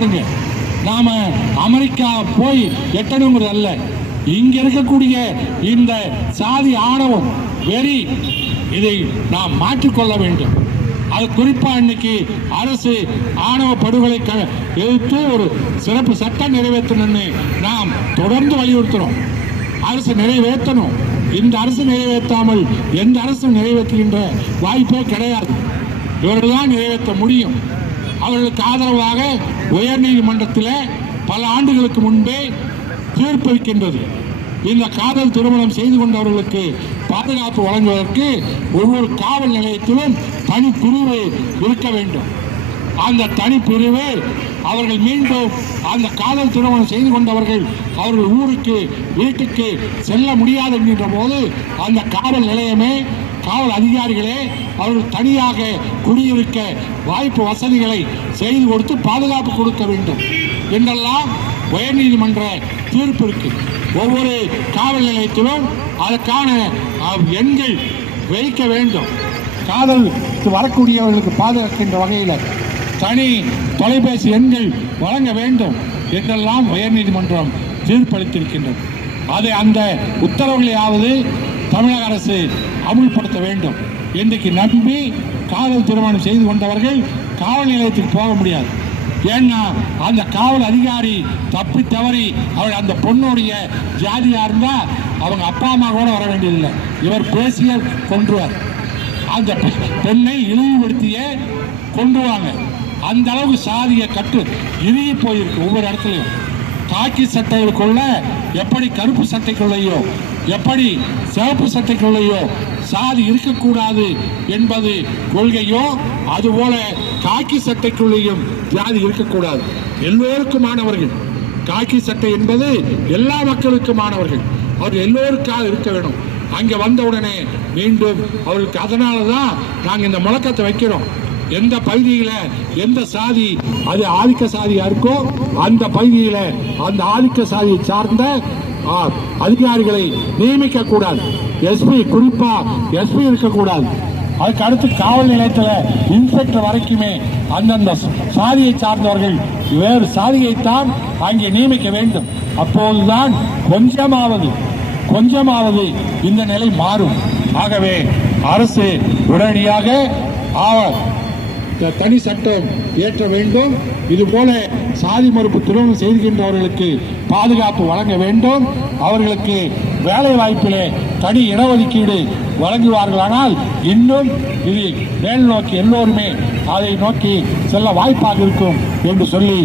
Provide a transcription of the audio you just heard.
பாருங்க. நாம அமெரிக்கா போய் எட்டணுங்கிறது அல்ல. இங்க இருக்கக்கூடிய இந்த சாதி ஆணவம் வெறி இதை நாம் மாற்றிக்கொள்ள வேண்டும். அது குறிப்பா இன்னைக்கு அரசு ஆணவ படுகொலை எதிர்த்து ஒரு சிறப்பு சட்டம் நிறைவேற்றணும்னு நாம் தொடர்ந்து வலியுறுத்துறோம். அரசு நிறைவேற்றணும். இந்த அரசு நிறைவேற்றாமல் எந்த அரசு நிறைவேற்றுகின்ற வாய்ப்பே கிடையாது. இவர்கள் தான் நிறைவேற்ற முடியும். அவர்களுக்கு ஆதரவாக உயர்நீதிமன்றத்தில் பல ஆண்டுகளுக்கு முன்பே தீர்ப்பளிக்கின்றது இந்த காதல் திருமணம் செய்து கொண்டவர்களுக்கு பாதுகாப்பு வழங்குவதற்கு ஒவ்வொரு காவல் நிலையத்திலும் தனிப்பிரிவு இருக்க வேண்டும். அந்த தனிப்பிரிவு அவர்கள் மீண்டும் அந்த காதல் திருமணம் செய்து கொண்டவர்கள் அவர்கள் ஊருக்கு வீட்டுக்கு செல்ல முடியாது என்கின்ற போது அந்த காவல் நிலையமே காவல் அதிகாரிகளே அவர்கள் தனியாக குடியிருக்க வாய்ப்பு வசதிகளை செய்து கொடுத்து பாதுகாப்பு கொடுக்க வேண்டும் என்றெல்லாம் உயர்நீதிமன்ற தீர்ப்பு இருக்கு. ஒவ்வொரு காவல் நிலையத்திலும் அதற்கான எண்கள் வைக்க வேண்டும். காதல் வரக்கூடியவர்களுக்கு பாதுகாக்கின்ற வகையில் தனி தொலைபேசி எண்கள் வழங்க வேண்டும் என்றெல்லாம் உயர்நீதிமன்றம் தீர்ப்பளித்திருக்கின்றது. அதை அந்த உத்தரவுகளையாவது தமிழக அரசு அமுல்படுத்த வேண்டும். இன்றைக்கு நம்பி காதல் திருமணம் செய்து கொண்டவர்கள் காவல் நிலையத்துக்கு போக முடியாது. ஏன்னா அந்த காவல் அதிகாரி தப்பி தவறி அவள் அந்த பொண்ணுடைய ஜாதியாக இருந்தால் அவங்க அப்பா அம்மா கூட வர வேண்டியதில்லை. இவர் பேசிய கொன்றுவார். அந்த பெண்ணை இழிவுபடுத்தியே கொன்றுவாங்க. அந்த அளவுக்கு சாதியை கட்டு இறுகி போயிருக்கு ஒவ்வொரு இடத்துலையும். காக்கி சட்டைகளுக்குள்ள எப்படி கருப்பு சட்டைக்குள்ளேயோ எப்படி சிவப்பு சட்டைக்குள்ளேயோ சாதி இருக்கக்கூடாது என்பது கொள்கையோ அதுபோல காக்கி சட்டைக்குள்ளேயும் ஜாதி இருக்கக்கூடாது. எல்லோருக்குமானவர்கள் காக்கி சட்டை என்பது எல்லா மக்களுக்குமானவர்கள் அவர் எல்லோருக்காக இருக்க வேணும் அங்கே வந்த உடனே மீண்டும் அவருக்கு அதனால தான் நாங்கள் இந்த முழக்கத்தை வைக்கிறோம். எந்த பகுதியில எந்த சாதி அது ஆதிக்க சாதியா இருக்கோ அந்த பகுதியில அந்த ஆதிக்க சாதியை சார்ந்த அதிகாரிகளை நியமிக்க கூடாது எஸ்பி குறிப்பா எஸ்பி இருக்கக்கூடாது. அதுக்கு அடுத்து காவல் நிலையத்தில் இன்ஸ்பெக்டர் வரைக்குமே அந்தந்த சாதியை சார்ந்தவர்கள் வேறு சாதியைத்தான் அங்கே நியமிக்க வேண்டும். அப்போதுதான் கொஞ்சமாவது கொஞ்சமாவது இந்த நிலை மாறும். ஆகவே அரசு உடனடியாக ஆ- தனி சட்டம் இயற்ற வேண்டும். இதுபோல சாதி மறுப்பு திருமணம் செய்கின்றவர்களுக்கு பாதுகாப்பு வழங்க வேண்டும். அவர்களுக்கு வேலை வாய்ப்பிலே தனி இடஒதுக்கீடு வழங்குவார்களானால் இன்னும் இது மேல் நோக்கி எல்லோருமே அதை நோக்கி செல்ல வாய்ப்பாக இருக்கும் என்று சொல்லி